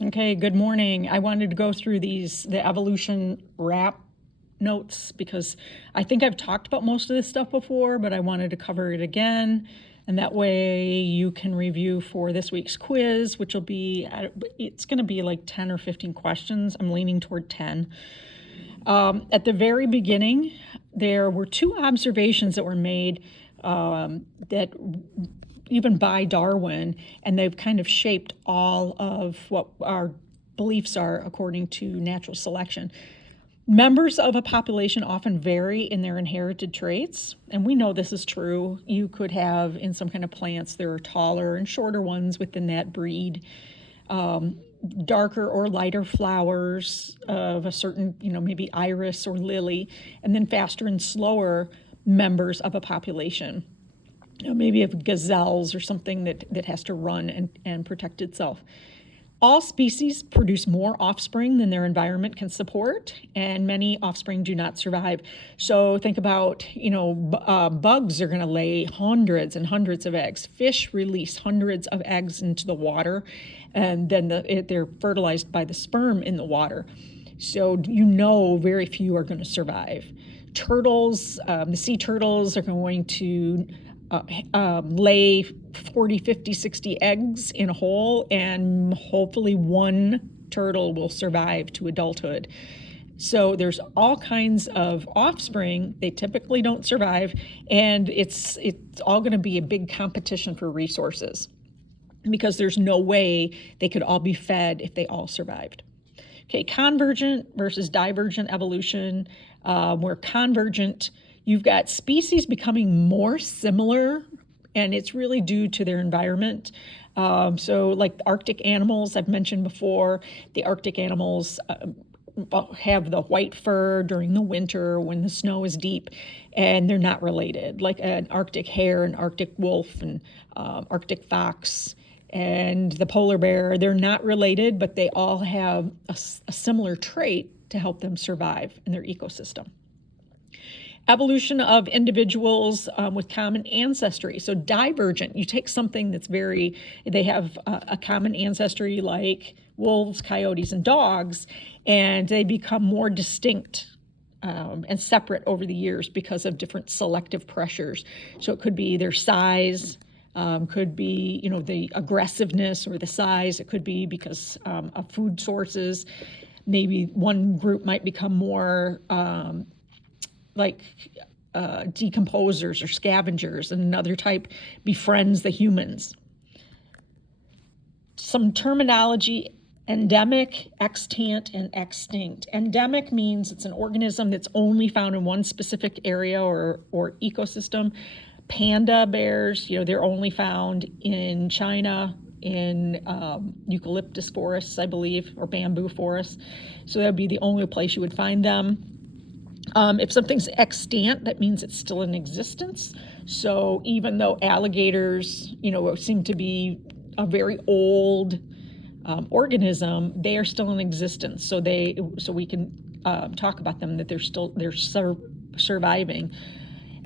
Okay, good morning. I wanted to go through the evolution wrap notes because I think I've talked about most of this stuff before, but I wanted to cover it again. And that way you can review for this week's quiz, which will be, it's going to be like 10 or 15 questions. I'm leaning toward 10. At the very beginning, there were two observations that were made that even by Darwin, and they've kind of shaped all of what our beliefs are according to natural selection. Members of a population often vary in their inherited traits, and we know this is true. You could have in some kind of plants, there are taller and shorter ones within that breed, darker or lighter flowers of a certain, maybe iris or lily, and then faster and slower members of a population. Maybe of gazelles or something that has to run and protect itself. All species produce more offspring than their environment can support, and many offspring do not survive. So think about, bugs are going to lay hundreds and hundreds of eggs. Fish release hundreds of eggs into the water, and then they're fertilized by the sperm in the water. So very few are going to survive. Turtles, the sea turtles are going to lay 40, 50, 60 eggs in a hole, and hopefully one turtle will survive to adulthood. So there's all kinds of offspring. They typically don't survive, and it's all going to be a big competition for resources because there's no way they could all be fed if they all survived. Okay, convergent versus divergent evolution. Where convergent, you've got species becoming more similar, and it's really due to their environment. So like Arctic animals, I've mentioned before, the Arctic animals have the white fur during the winter when the snow is deep, and they're not related, like an Arctic hare, an Arctic wolf, and Arctic fox, and the polar bear. They're not related, but they all have a similar trait to help them survive in their ecosystem. Evolution of individuals with common ancestry. So divergent, you take something they have a common ancestry like wolves, coyotes, and dogs, and they become more distinct and separate over the years because of different selective pressures. So it could be their size, could be, the aggressiveness or the size. It could be because of food sources. Maybe one group might become more decomposers or scavengers, and another type befriends the humans. Some terminology: endemic, extant, and extinct. Endemic means it's an organism that's only found in one specific area or ecosystem. Panda bears, they're only found in China, in eucalyptus forests, I believe, or bamboo forests. So that would be the only place you would find them. If something's extant, that means it's still in existence. So even though alligators, seem to be a very old organism, they are still in existence. So we can talk about them, that they're surviving.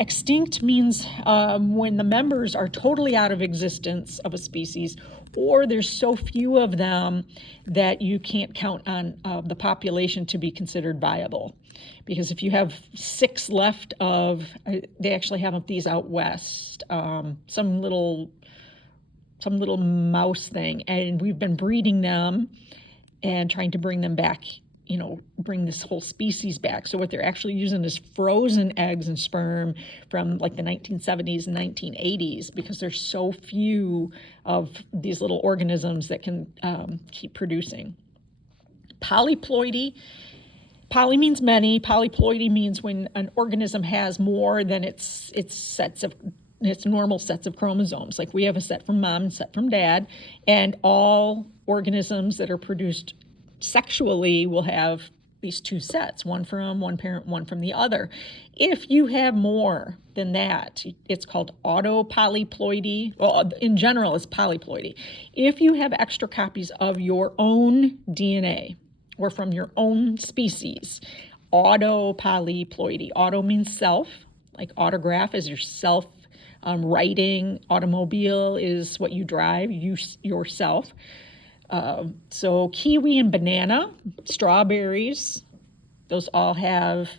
Extinct means when the members are totally out of existence of a species, or there's so few of them that you can't count on the population to be considered viable. Because if you have 6 left they actually have these out west, some little mouse thing, and we've been breeding them and trying to bring them back, bring this whole species back. So what they're actually using is frozen eggs and sperm from like the 1970s and 1980s, because there's so few of these little organisms that can keep producing. Polyploidy. Poly means many. Polyploidy means when an organism has more than its normal sets of chromosomes. Like we have a set from mom and set from dad, and all organisms that are produced sexually will have these 2 sets, one from one parent, one from the other. If you have more than that, it's called autopolyploidy. Well, in general, it's polyploidy. If you have extra copies of your own DNA or from your own species, autopolyploidy. Auto means self, like autograph is your self writing. Automobile is what you drive, yourself. So kiwi and banana, strawberries, those all have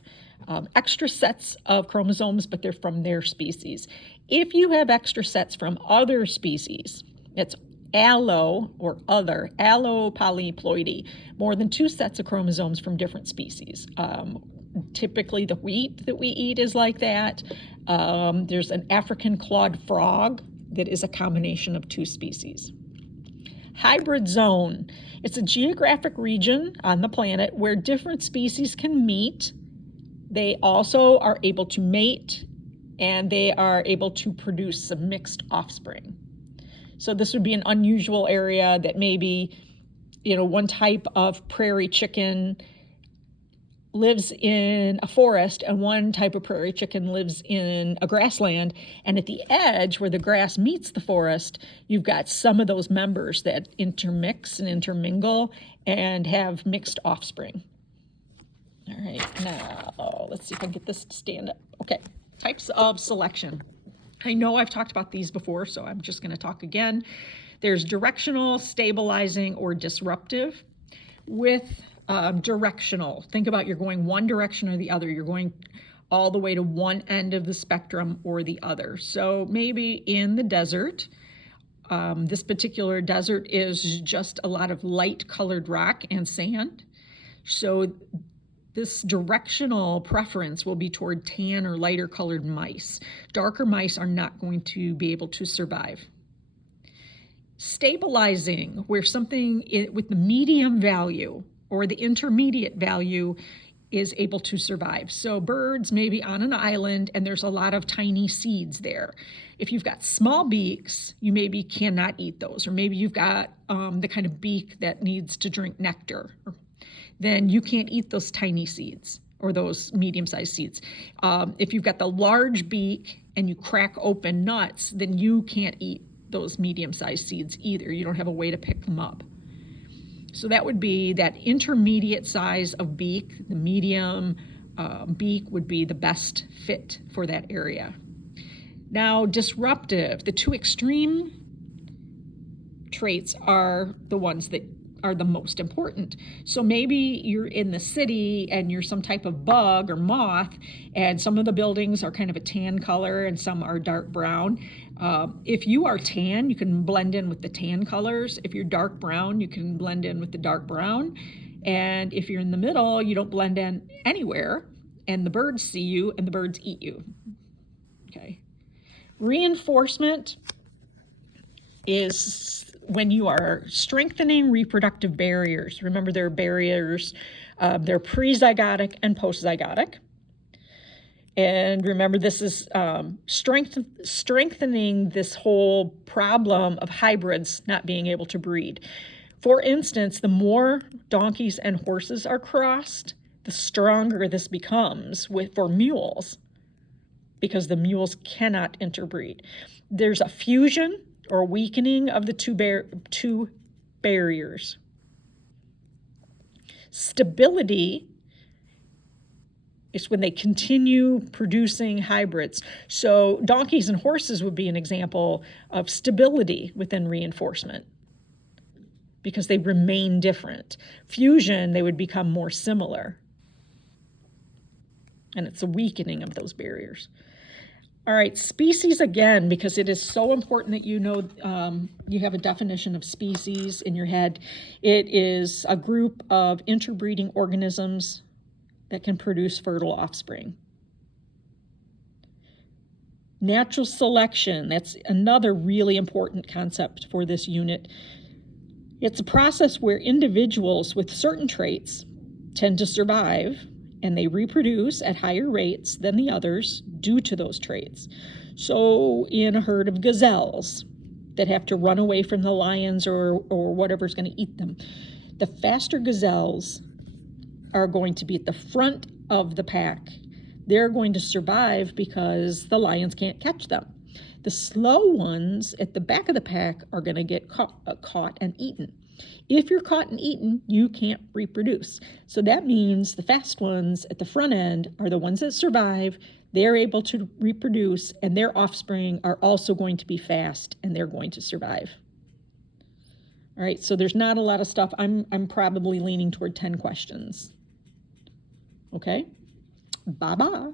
extra sets of chromosomes, but they're from their species. If you have extra sets from other species, it's allo or other, allopolyploidy, more than 2 sets of chromosomes from different species. Typically the wheat that we eat is like that. There's an African clawed frog that is a combination of 2 species. Hybrid zone. It's a geographic region on the planet where different species can meet. They also are able to mate, and they are able to produce some mixed offspring. So this would be an unusual area that maybe, one type of prairie chicken lives in a forest and one type of prairie chicken lives in a grassland, and at the edge where the grass meets the forest, you've got some of those members that intermix and intermingle and have mixed offspring. All right, now let's see if I can get this to stand up. Okay, types of selection. I know I've talked about these before, so I'm just going to talk again. There's directional, stabilizing, or disruptive. With directional, think about you're going one direction or the other. You're going all the way to one end of the spectrum or the other. So maybe in the desert, this particular desert is just a lot of light colored rock and sand. So this directional preference will be toward tan or lighter colored mice. Darker mice are not going to be able to survive. Stabilizing, where something with the medium value or the intermediate value is able to survive. So birds may be on an island and there's a lot of tiny seeds there. If you've got small beaks, you maybe cannot eat those, or maybe you've got the kind of beak that needs to drink nectar, then you can't eat those tiny seeds or those medium-sized seeds. If you've got the large beak and you crack open nuts, then you can't eat those medium-sized seeds either. You don't have a way to pick them up. So that would be that intermediate size of beak. The medium beak would be the best fit for that area. Now, disruptive, the 2 extreme traits are the ones that are the most important. So maybe you're in the city and you're some type of bug or moth, and some of the buildings are kind of a tan color and some are dark brown. If you are tan, you can blend in with the tan colors. If you're dark brown, you can blend in with the dark brown. And if you're in the middle, you don't blend in anywhere, and the birds see you and the birds eat you. Okay. Reinforcement is when you are strengthening reproductive barriers. Remember, there are barriers, they're prezygotic and postzygotic. And remember, this is strengthening this whole problem of hybrids not being able to breed. For instance, the more donkeys and horses are crossed, the stronger this becomes for mules, because the mules cannot interbreed. There's a fusion or weakening of the two barriers. Stability is when they continue producing hybrids. So donkeys and horses would be an example of stability within reinforcement, because they remain different. Fusion, they would become more similar. And it's a weakening of those barriers. All right, species again, because it is so important that you know you have a definition of species in your head. It is a group of interbreeding organisms that can produce fertile offspring. Natural selection, that's another really important concept for this unit. It's a process where individuals with certain traits tend to survive, and they reproduce at higher rates than the others due to those traits. So in a herd of gazelles that have to run away from the lions or whatever's going to eat them, the faster gazelles are going to be at the front of the pack. They're going to survive because the lions can't catch them. The slow ones at the back of the pack are going to get caught and eaten. If you're caught and eaten, you can't reproduce. So that means the fast ones at the front end are the ones that survive. They're able to reproduce, and their offspring are also going to be fast, and they're going to survive. All right, so there's not a lot of stuff. I'm probably leaning toward 10 questions. Okay, bye-bye.